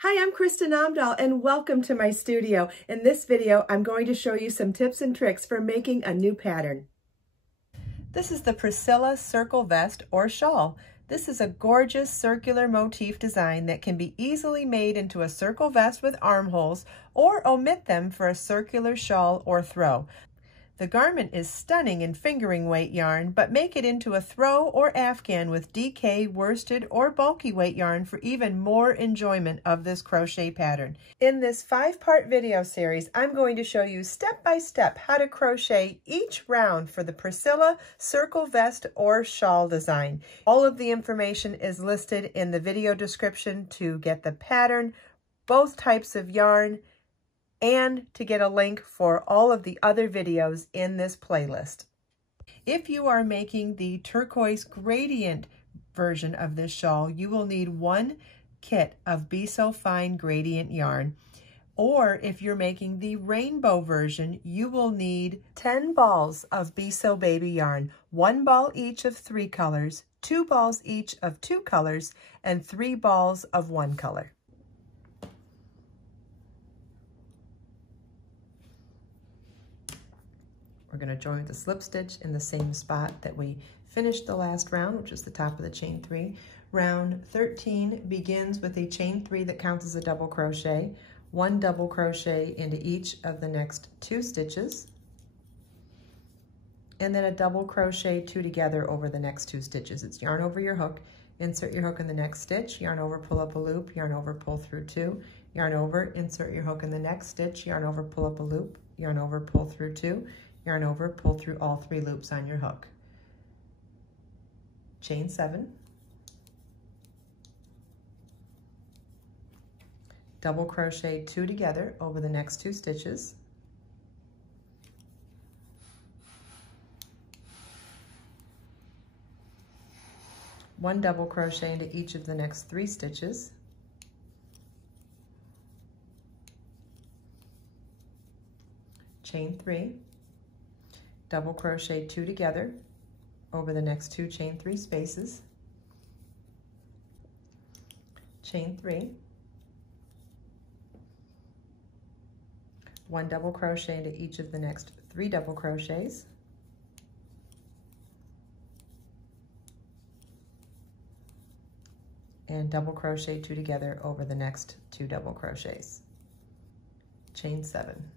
Hi, I'm Kristin Omdahl and welcome to my studio. In this video, I'm going to show you some tips and tricks for making a new pattern. This is the Priscilla circle vest or shawl. This is a gorgeous circular motif design that can be easily made into a circle vest with armholes or omit them for a circular shawl or throw. The garment is stunning in fingering weight yarn, but make it into a throw or afghan with DK, worsted, or bulky weight yarn for even more enjoyment of this crochet pattern. In this 5-part video series, I'm going to show you step by step how to crochet each round for the Priscilla circle vest or shawl design. All of the information is listed in the video description to get the pattern, both types of yarn, and to get a link for all of the other videos in this playlist. If you are making the turquoise gradient version of this shawl, you will need 1 kit of Be So Fine gradient yarn. Or if you're making the rainbow version, you will need 10 balls of Be So Baby yarn, 1 ball each of 3 colors, 2 balls each of 2 colors, and 3 balls of 1 color. We're going to join the slip stitch in the same spot that we finished the last round, which is the top of the chain 3. Round 13 begins with a chain 3 that counts as a double crochet, 1 double crochet into each of the next 2 stitches, and then a double crochet 2 together over the next 2 stitches. It's yarn over your hook, insert your hook in the next stitch, yarn over, pull up a loop, yarn over, pull through 2, yarn over, insert your hook in the next stitch, yarn over, pull up a loop, yarn over, pull through 2, yarn over, pull through all 3 loops on your hook. Chain 7, double crochet 2 together over the next 2 stitches, one double crochet into each of the next 3 stitches, chain 3, double crochet 2 together over the next 2 chain 3 spaces, chain 3, 1 double crochet into each of the next 3 double crochets, and double crochet 2 together over the next 2 double crochets, chain 7.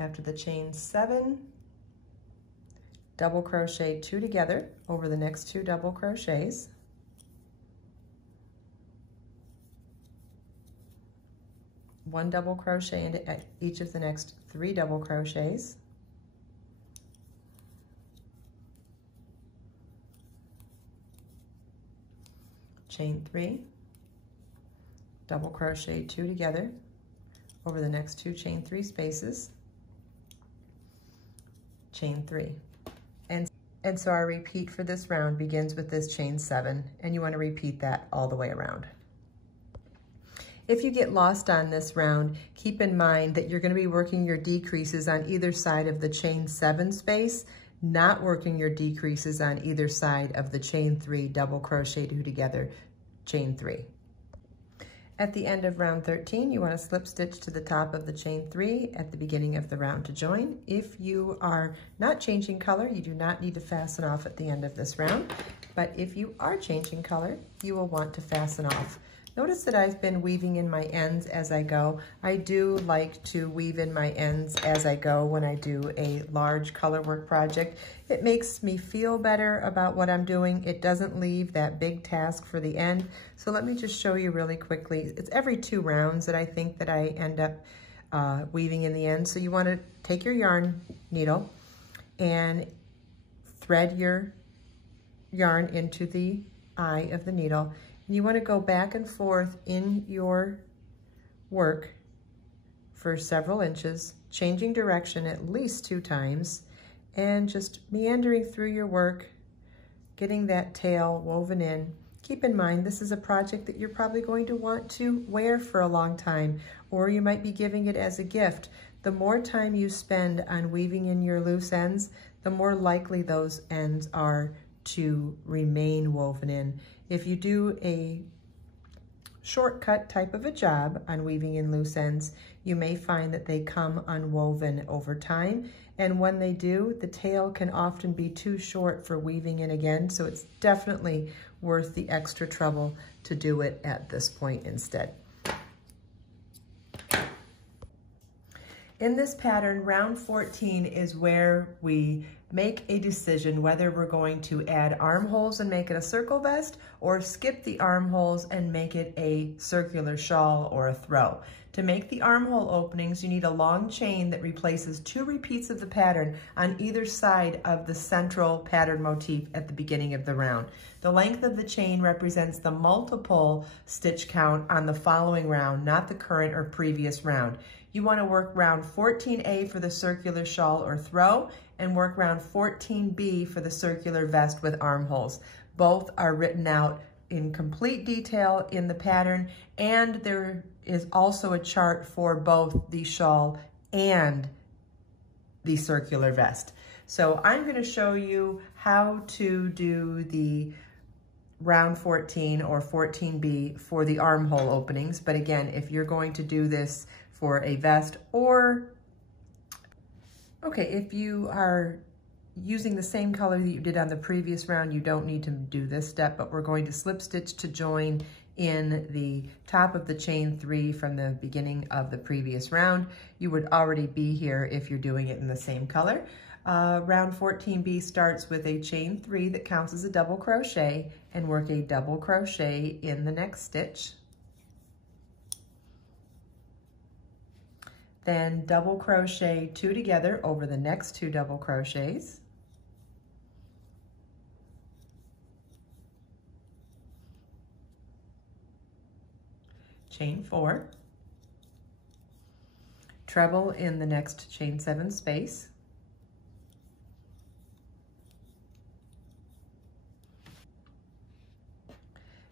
After the chain 7, double crochet 2 together over the next 2 double crochets, one double crochet into each of the next 3 double crochets, chain 3, double crochet 2 together over the next 2 chain 3 spaces, chain 3. And so our repeat for this round begins with this chain 7, and you want to repeat that all the way around. If you get lost on this round, keep in mind that you're going to be working your decreases on either side of the chain 7 space, not working your decreases on either side of the chain 3 double crochet 2 together, chain 3. At the end of round 13, you want to slip stitch to the top of the chain 3 at the beginning of the round to join. If you are not changing color, you do not need to fasten off at the end of this round. But if you are changing color, you will want to fasten off. Notice that I've been weaving in my ends as I go. I do like to weave in my ends as I go when I do a large color work project. It makes me feel better about what I'm doing. It doesn't leave that big task for the end. So let me just show you really quickly. It's every 2 rounds that I think that I end up weaving in the end. So you want to take your yarn needle and thread your yarn into the eye of the needle. You want to go back and forth in your work for several inches, changing direction at least 2 times, and just meandering through your work, getting that tail woven in. Keep in mind, this is a project that you're probably going to want to wear for a long time, or you might be giving it as a gift. The more time you spend on weaving in your loose ends, the more likely those ends are to remain woven in. If you do a shortcut type of a job on weaving in loose ends, you may find that they come unwoven over time, and when they do, the tail can often be too short for weaving in again, so it's definitely worth the extra trouble to do it at this point instead. In this pattern, round 14 is where we make a decision whether we're going to add armholes and make it a circle vest or skip the armholes and make it a circular shawl or a throw. To make the armhole openings, you need a long chain that replaces 2 repeats of the pattern on either side of the central pattern motif at the beginning of the round. The length of the chain represents the multiple stitch count on the following round, not the current or previous round. You want to work round 14A for the circular shawl or throw and work round 14B for the circular vest with armholes. Both are written out in complete detail in the pattern, and there is also a chart for both the shawl and the circular vest. So I'm going to show you how to do the round 14 or 14B for the armhole openings. But again, if you're going to do this for a vest, or if you are using the same color that you did on the previous round, you don't need to do this step, but we're going to slip stitch to join in the top of the chain 3 from the beginning of the previous round. You would already be here if you're doing it in the same color. Round 14B starts with a chain 3 that counts as a double crochet, and work a double crochet in the next stitch. Then double crochet 2 together over the next 2 double crochets. Chain 4. Treble in the next chain 7 space.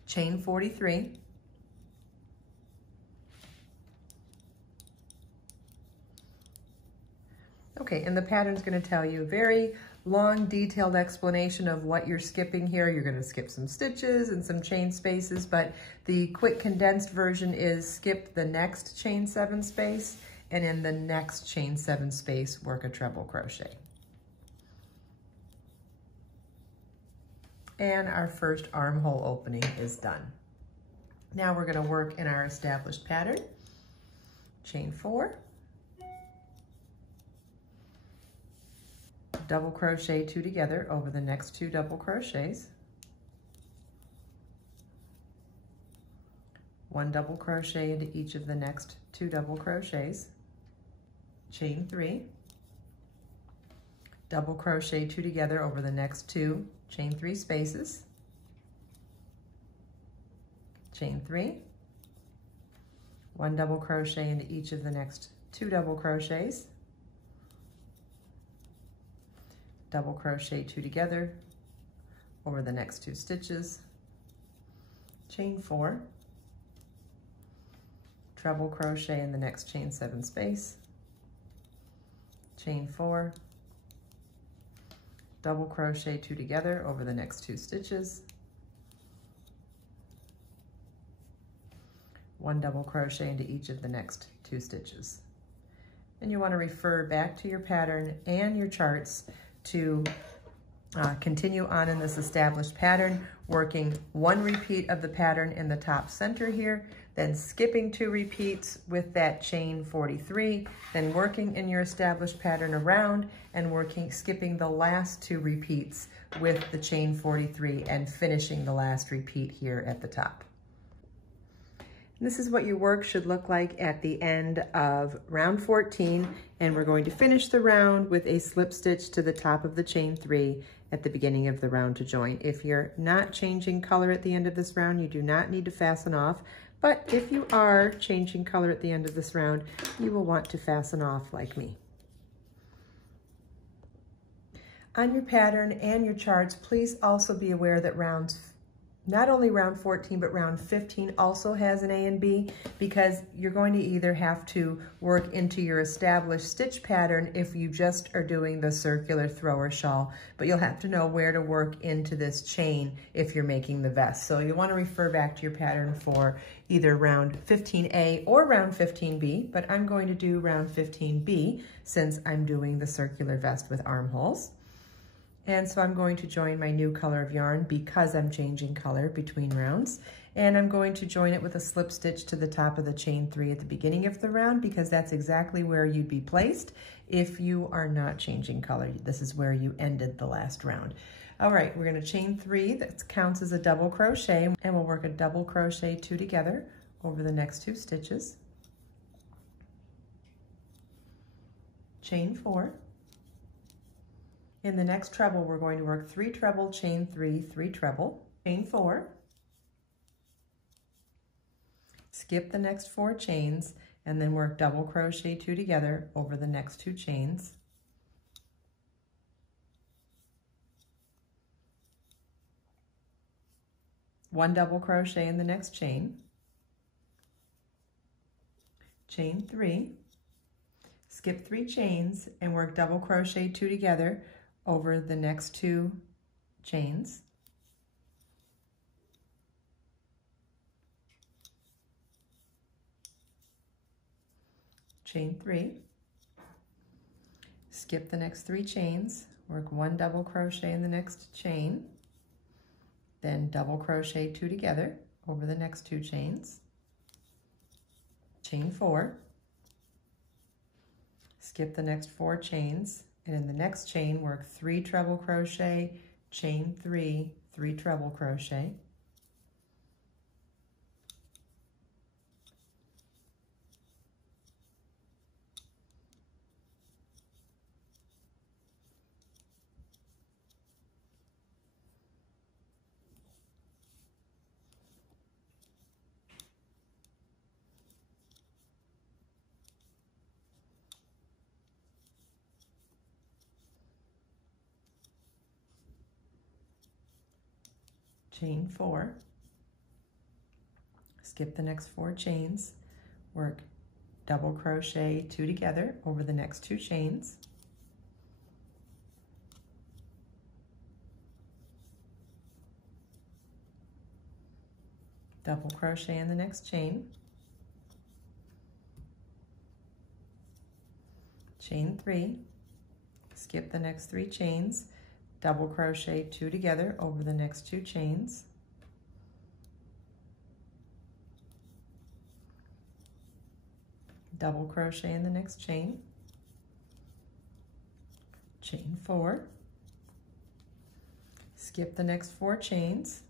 Chain 43. Okay, and the pattern's going to tell you a very long, detailed explanation of what you're skipping here. You're going to skip some stitches and some chain spaces, but the quick condensed version is skip the next chain 7 space, and in the next chain 7 space, work a treble crochet. And our first armhole opening is done. Now we're going to work in our established pattern. Chain 4. Double crochet 2 together over the next 2 double crochets. 1 double crochet into each of the next 2 double crochets. Chain 3. Double crochet 2 together over the next 2 chain 3 spaces. Chain 3. 1 double crochet into each of the next 2 double crochets. Double crochet 2 together over the next 2 stitches. Chain 4. Treble crochet in the next chain 7 space. Chain 4. Double crochet 2 together over the next 2 stitches. 1 double crochet into each of the next 2 stitches. And you want to refer back to your pattern and your charts to continue on in this established pattern, working 1 repeat of the pattern in the top center here, then skipping 2 repeats with that chain 43, then working in your established pattern around and skipping the last 2 repeats with the chain 43 and finishing the last repeat here at the top. This is what your work should look like at the end of round 14, and we're going to finish the round with a slip stitch to the top of the chain 3 at the beginning of the round to join. If you're not changing color at the end of this round, you do not need to fasten off, but if you are changing color at the end of this round, you will want to fasten off like me. On your pattern and your charts, please also be aware that rounds not only round 14, but round 15 also has an A and B, because you're going to either have to work into your established stitch pattern if you just are doing the circular thrower shawl, but you'll have to know where to work into this chain if you're making the vest. So you want to refer back to your pattern for either round 15A or round 15B, but I'm going to do round 15B since I'm doing the circular vest with armholes. And so I'm going to join my new color of yarn because I'm changing color between rounds. And I'm going to join it with a slip stitch to the top of the chain 3 at the beginning of the round, because that's exactly where you'd be placed if you are not changing color. This is where you ended the last round. All right, we're going to chain 3. That counts as a double crochet, and we'll work a double crochet 2 together over the next 2 stitches. Chain 4. In the next treble, we're going to work 3 treble, chain 3, 3 treble, chain 4, skip the next 4 chains, and then work double crochet 2 together over the next 2 chains. One double crochet in the next chain, chain 3, skip 3 chains, and work double crochet 2 together over the next 2 chains. Chain 3, skip the next 3 chains, work 1 double crochet in the next chain, then double crochet 2 together over the next 2 chains. Chain 4, skip the next 4 chains, and in the next chain work 3 treble crochet, chain 3, 3 treble crochet, chain 4, skip the next 4 chains, work double crochet 2 together over the next 2 chains, double crochet in the next chain, chain 3, skip the next 3 chains, double crochet 2 together over the next 2 chains, double crochet in the next chain, chain 4, skip the next 4 chains,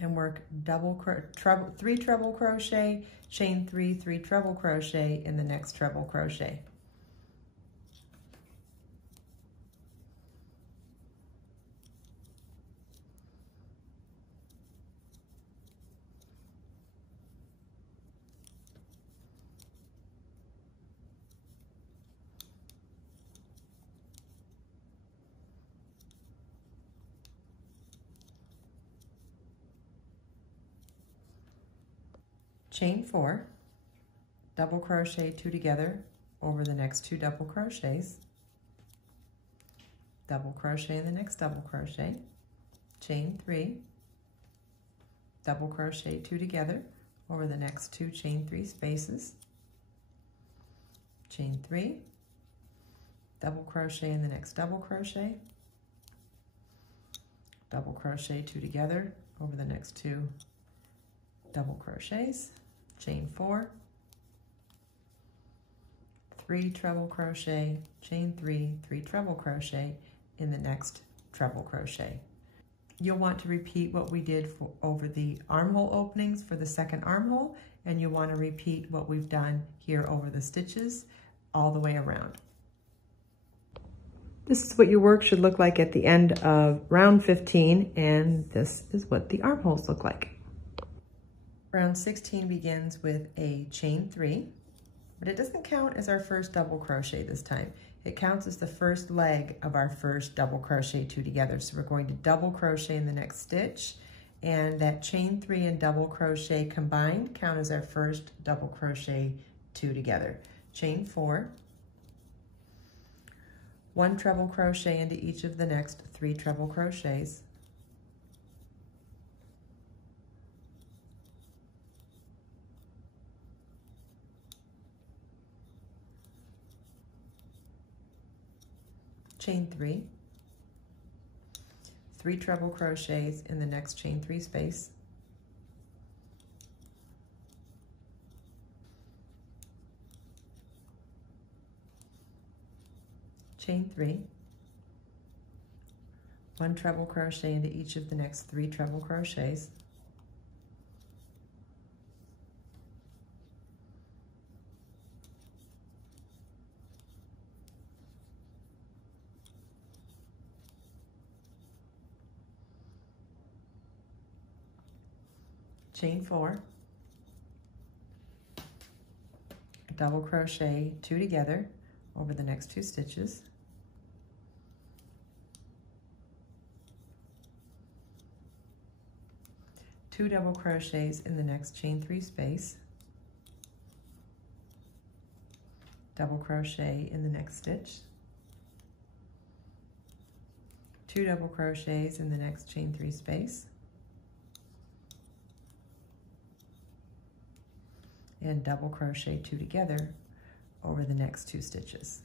and work 3 treble crochet, chain 3, 3 treble crochet in the next treble crochet. Chain 4, double crochet 2 together over the next 2 double crochets, double crochet in the next double crochet, chain 3, double crochet 2 together over the next 2 chain 3 spaces, chain 3, double crochet in the next double crochet, double crochet 2 together over the next 2 double crochets, chain 4, 3 treble crochet, chain 3, 3 treble crochet in the next treble crochet. You'll want to repeat what we did over the armhole openings for the second armhole, and you'll want to repeat what we've done here over the stitches all the way around. This is what your work should look like at the end of round 15, and this is what the armholes look like. Round 16 begins with a chain 3, but it doesn't count as our first double crochet this time. It counts as the first leg of our first double crochet 2 together. So we're going to double crochet in the next stitch And that chain 3 and double crochet combined count as our first double crochet 2 together. Chain 4, 1 treble crochet into each of the next 3 treble crochets, chain 3, 3 treble crochets in the next chain 3 space, chain 3, 1 treble crochet into each of the next 3 treble crochets, chain 4, double crochet 2 together over the next 2 stitches, two double crochets in the next chain 3 space, double crochet in the next stitch, 2 double crochets in the next chain 3 space, and double crochet 2 together over the next 2 stitches.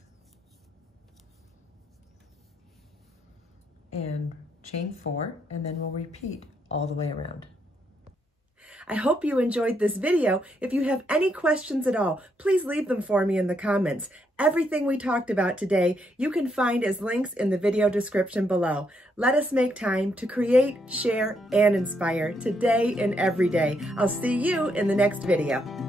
And chain 4, and then we'll repeat all the way around. I hope you enjoyed this video. If you have any questions at all, please leave them for me in the comments. Everything we talked about today, you can find as links in the video description below. Let us make time to create, share, and inspire today and every day. I'll see you in the next video.